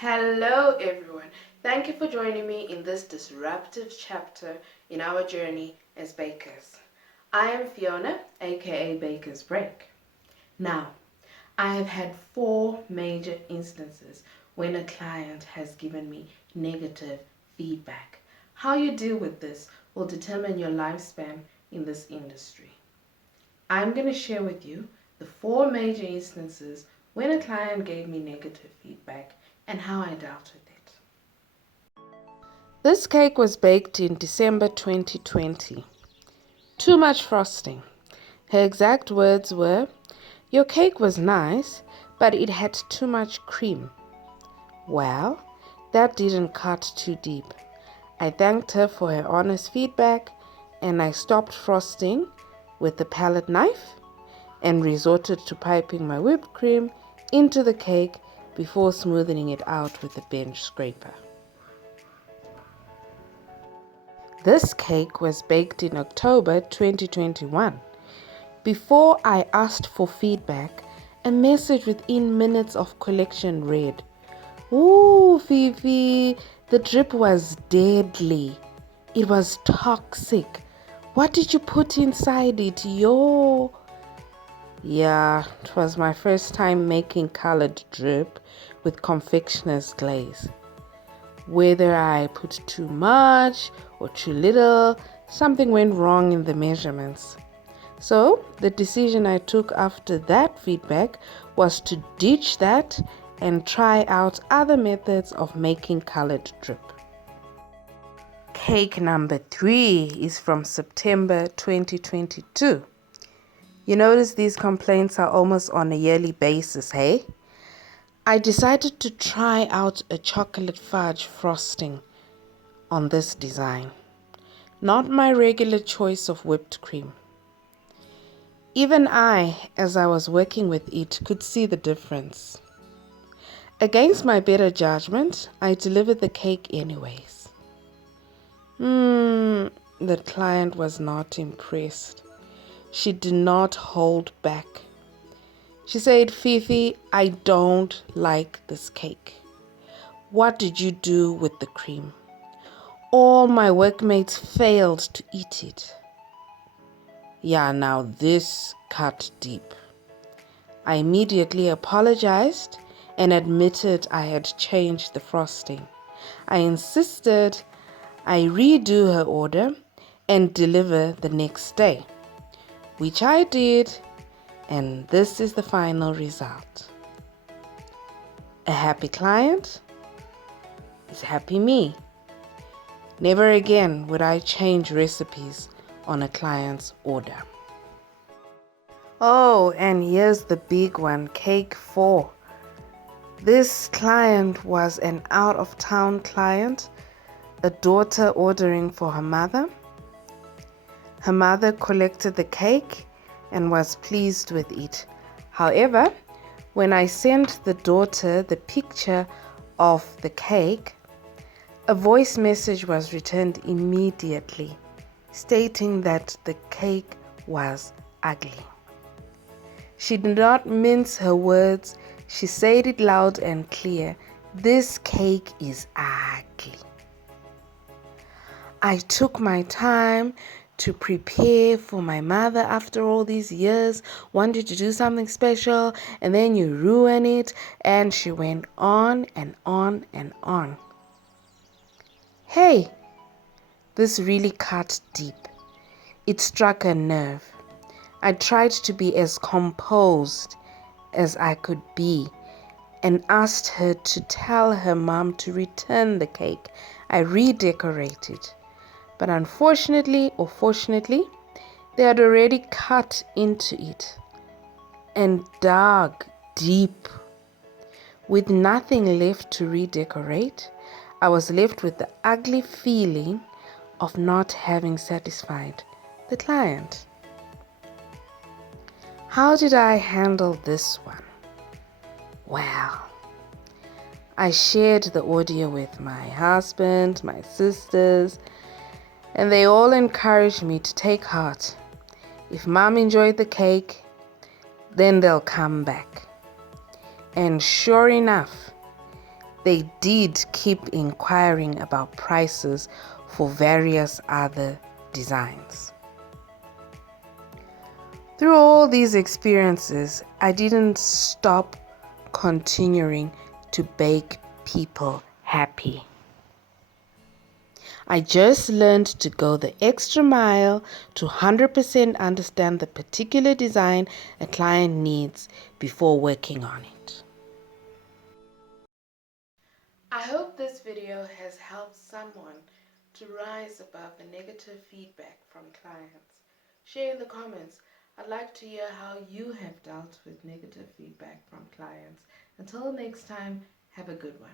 Hello, everyone. Thank you for joining me in this disruptive chapter in our journey as bakers. I am Fiona, aka Baker's Break. Now, I have had 4 major instances when a client has given me negative feedback. How you deal with this will determine your lifespan in this industry. I'm going to share with you the 4 major instances when a client gave me negative feedback and how I dealt with it. This cake was baked in December 2020. Too much frosting. Her exact words were, "Your cake was nice, but it had too much cream." Well, that didn't cut too deep. I thanked her for her honest feedback and I stopped frosting with the palette knife and resorted to piping my whipped cream into the cake before smoothing it out with a bench scraper. This cake was baked in October 2021. Before I asked for feedback, a message within minutes of collection read, "Ooh, Fifi, the drip was deadly. It was toxic. What did you put inside it, yo?" Yeah, it was my first time making colored drip with confectioner's glaze. Whether I put too much or too little, something went wrong in the measurements. So, the decision I took after that feedback was to ditch that and try out other methods of making colored drip. Cake number 3 is from September 2022. You notice these complaints are almost on a yearly basis, hey? I decided to try out a chocolate fudge frosting on this design. Not my regular choice of whipped cream. Even I, as I was working with it, could see the difference. Against my better judgment, I delivered the cake anyways. The client was not impressed. She did not hold back. She said, "Fifi, I don't like this cake. What did you do with the cream? All my workmates failed to eat it." Yeah, now this cut deep. I immediately apologized and admitted I had changed the frosting. I insisted I redo her order and deliver the next day, which I did, and this is the final result. A happy client is happy me. Never again would I change recipes on a client's order. Oh, and here's the big one, cake 4. This client was an out-of-town client, a daughter ordering for her mother. Her mother collected the cake and was pleased with it. However, when I sent the daughter the picture of the cake, a voice message was returned immediately, stating that the cake was ugly. She did not mince her words. She said it loud and clear. "This cake is ugly." I took my time to prepare for my mother after all these years, wanted to do something special, and then you ruin it. And she went on and on and on. Hey, this really cut deep. It struck a nerve. I tried to be as composed as I could be and asked her to tell her mom to return the cake. I redecorated. But unfortunately or fortunately, they had already cut into it and dug deep. With nothing left to redecorate, I was left with the ugly feeling of not having satisfied the client. How did I handle this one? Well, I shared the audio with my husband, my sisters, and they all encouraged me to take heart. If mom enjoyed the cake, then they'll come back. And sure enough, they did keep inquiring about prices for various other designs. Through all these experiences, I didn't stop continuing to make people happy. I just learned to go the extra mile to 100% understand the particular design a client needs before working on it. I hope this video has helped someone to rise above the negative feedback from clients. Share in the comments. I'd like to hear how you have dealt with negative feedback from clients. Until next time, have a good one.